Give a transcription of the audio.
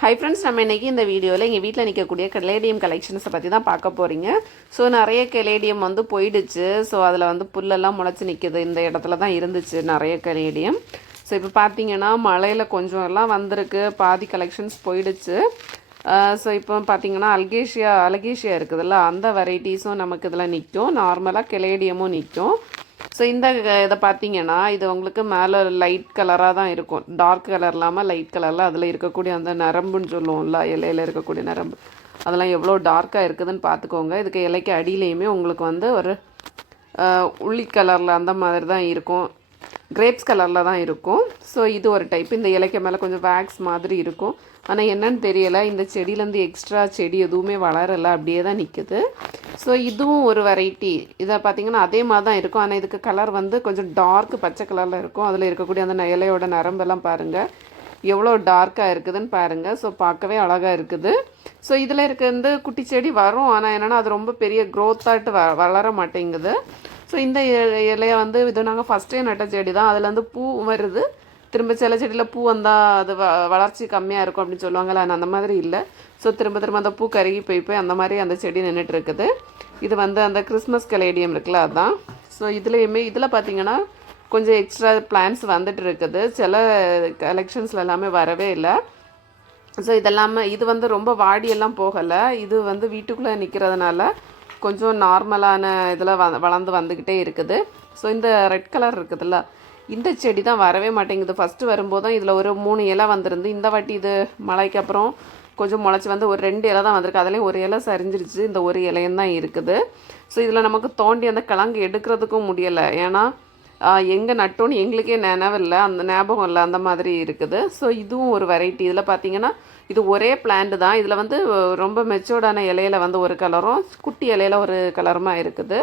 Hi friends, நம்ம இன்றைக்கி இந்த வீடியோவில் எங்கள் வீட்டில் நிற்கக்கூடிய கெலேடியம் கலெக்ஷன்ஸை பற்றி தான் பார்க்க போகிறீங்க. ஸோ நிறைய கெலேடியம் வந்து போயிடுச்சு. ஸோ அதில் வந்து புல்லெல்லாம் முளைச்சி நிற்கிது. இந்த இடத்துல தான் இருந்துச்சு நிறைய கெலேடியம். ஸோ இப்போ பார்த்தீங்கன்னா மழையில் கொஞ்சம் எல்லாம் வந்திருக்கு, பாதி கலெக்ஷன்ஸ் போயிடுச்சு. ஸோ இப்போ பார்த்தீங்கன்னா அலகேஷியா இருக்குதுல்ல, அந்த வெரைட்டிஸும் நமக்கு இதில் நிற்கும். நார்மலாக கெலேடியமும் நிற்கும். ஸோ இந்த இதை பார்த்தீங்கன்னா இது உங்களுக்கு மேலே லைட் கலராக தான் இருக்கும், டார்க் கலர் இல்லாமல் லைட் கலரில் அதில் இருக்கக்கூடிய அந்த நரம்புன்னு சொல்லுவோம்ல, இலையில் இருக்கக்கூடிய நரம்பு, அதெல்லாம் எவ்வளோ டார்க்காக இருக்குதுன்னு பார்த்துக்கோங்க. இதுக்கு இலைக்கு அடியிலையுமே உங்களுக்கு வந்து ஒரு உள்ளி கலரில் அந்த மாதிரி தான் இருக்கும், கிரேப்ஸ் கலரில் தான் இருக்கும். ஸோ இது ஒரு டைப். இந்த இலைக்கு மேலே கொஞ்சம் வேக்ஸ் மாதிரி இருக்கும். ஆனால் என்னன்னு தெரியலை, இந்த செடியிலேருந்து எக்ஸ்ட்ரா செடி எதுவுமே வளரலை, அப்படியே தான் நிற்குது. ஸோ இதுவும் ஒரு வெரைட்டி. இதை பார்த்திங்கன்னா அதே மாதிரி தான் இருக்கும். ஆனால் இதுக்கு கலர் வந்து கொஞ்சம் டார்க் பச்சை கலரில் இருக்கும். அதில் இருக்கக்கூடிய அந்த இலையோட நரம்பெல்லாம் பாருங்கள் எவ்வளோ டார்க்காக இருக்குதுன்னு பாருங்கள். ஸோ பார்க்கவே அழகாக இருக்குது. ஸோ இதில் இருக்கிறது குட்டி செடி வரும், ஆனால் என்னென்னா அது ரொம்ப பெரிய க்ரோத்தாட்டு வளர மாட்டேங்குது. ஸோ இந்த இலையை வந்து இது நாங்கள் ஃபஸ்ட்டே நட்ட செடி தான். அதில் வந்து பூ வருது, திரும்ப சில செடியில் பூ வந்தால் அது வளர்ச்சி கம்மியாக இருக்கும் அப்படின்னு சொல்லுவாங்கள்ல, ஆனால் அந்த மாதிரி இல்லை. ஸோ திரும்ப அந்த பூ கருகி போய் அந்த மாதிரி அந்த செடி நின்றுட்டு இருக்குது. இது வந்து அந்த கிறிஸ்மஸ் கலேடியம் இருக்குல்ல, அதுதான். ஸோ இதில் பார்த்தீங்கன்னா கொஞ்சம் எக்ஸ்ட்ரா பிளான்ஸ் வந்துட்டு இருக்குது. சில கலெக்ஷன்ஸில் எல்லாமே வரவே இல்லை. ஸோ இதெல்லாமே இது வந்து ரொம்ப வாடியெல்லாம் போகலை. இது வந்து வீட்டுக்குள்ளே நிற்கிறதுனால கொஞ்சம் நார்மலான இதில் வளர்ந்து வந்துக்கிட்டே இருக்குது. ஸோ இந்த ரெட் கலர் இருக்குதுல்ல, இந்த செடி தான் வரவே மாட்டேங்குது. ஃபஸ்ட்டு வரும்போது தான் இதில் ஒரு 3 இலை வந்திருந்து. இந்த வாட்டி இது மழைக்கு அப்புறம் கொஞ்சம் முளைச்சி வந்து ஒரு 2 இலை தான் வந்திருக்கு. அதுலேயும் ஒரு இலை சரிஞ்சிருச்சு, இந்த ஒரு இலையும் தான் இருக்குது. ஸோ இதில் நமக்கு தோண்டி அந்த கிழங்கு எடுக்கிறதுக்கும் முடியலை. ஏன்னா எங்கே நட்டோன்னு எங்களுக்கே நினைவில்லை, அந்த ஞாபகம் இல்லை, அந்த மாதிரி இருக்குது. ஸோ இதுவும் ஒரு வெரைட்டி. இதில் பார்த்தீங்கன்னா இது ஒரே பிளான்ட் தான். இதில் வந்து ரொம்ப மெச்சோர்டான இலையில வந்து ஒரு கலரும், குட்டி இலையில ஒரு கலருமா இருக்குது.